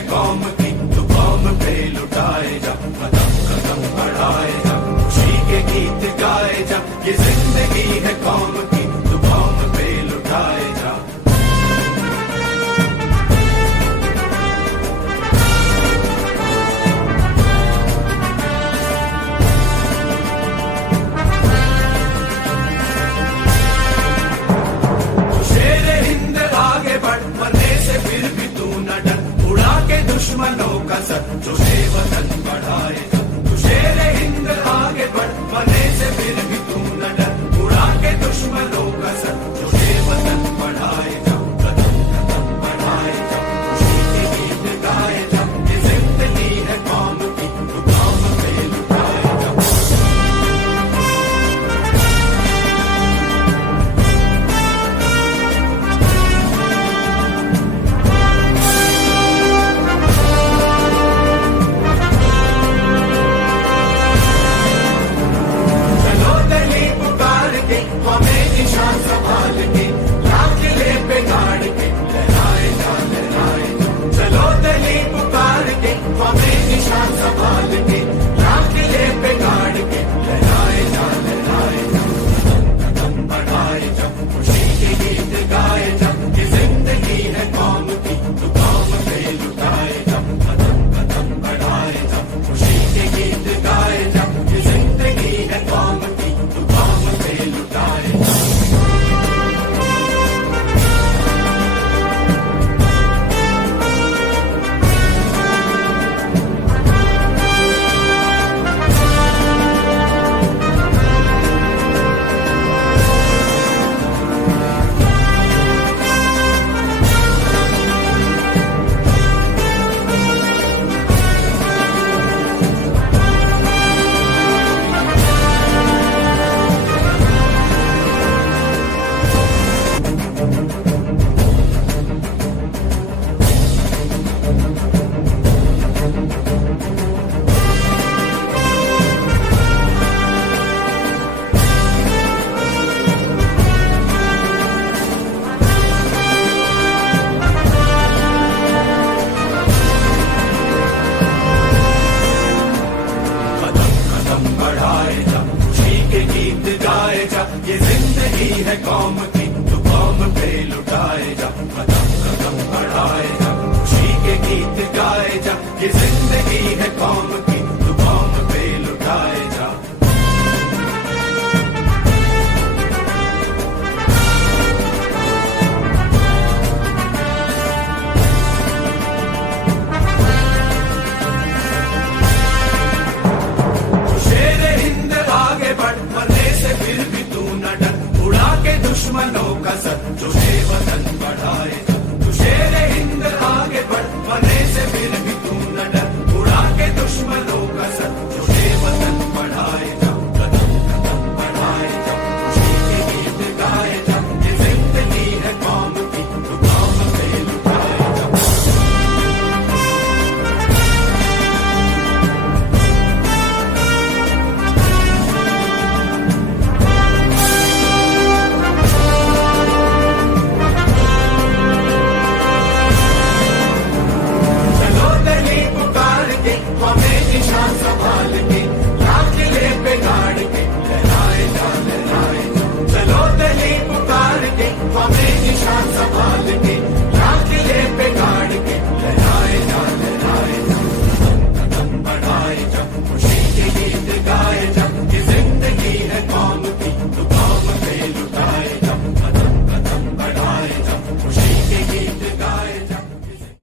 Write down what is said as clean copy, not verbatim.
है कौम की, तू कौम पे लुटाए जा, कदम कदम बढ़ाए जा, खुशी के गीत गाए जा, ये जिंदगी है कौम की, तू कौम पे लुटाए जा। दुश्मनों का सर जो वतन बढ़ाए, तू शेरे हिंद आगे बढ़, मरने से फिर भी तू न डर, उड़ा के दुश्मनों का सर जो वतन बढ़ाए जा, कदम कदम बढ़ाए जा, खुशी के गीत गाए जा, ये जिंदगी है कौम की, तू कौम पे लुटाए जा। निशान संभाल के किले पे गाड़ के लहराए जा, लहराए जा, चलो दली पुकार के हमें निशान संभाल के किले पे गाड़ के लहराए जा, लहराए जा, कदम बढ़ाए जा, खुशी के गीत गाए जा, ये जिंदगी है कौम की, तू कौम पे लुटाए जा, कदम कदम बढ़ाए जा, खुशी के गीत गाए जा, ये जिंदगी है कौम की, तू कौम पे लुटाए जा। गीत गाए जा, ये जिंदगी है कौम की, तू कौम पे लुटाए जा, कदम कदम बढ़ाए जा, खुशी के गीत गाए जा, ये जिंदगी है कौम की, तू कौम पे लुटाए जा। फिर भी तू न डर, उड़ा के दुश्मनों का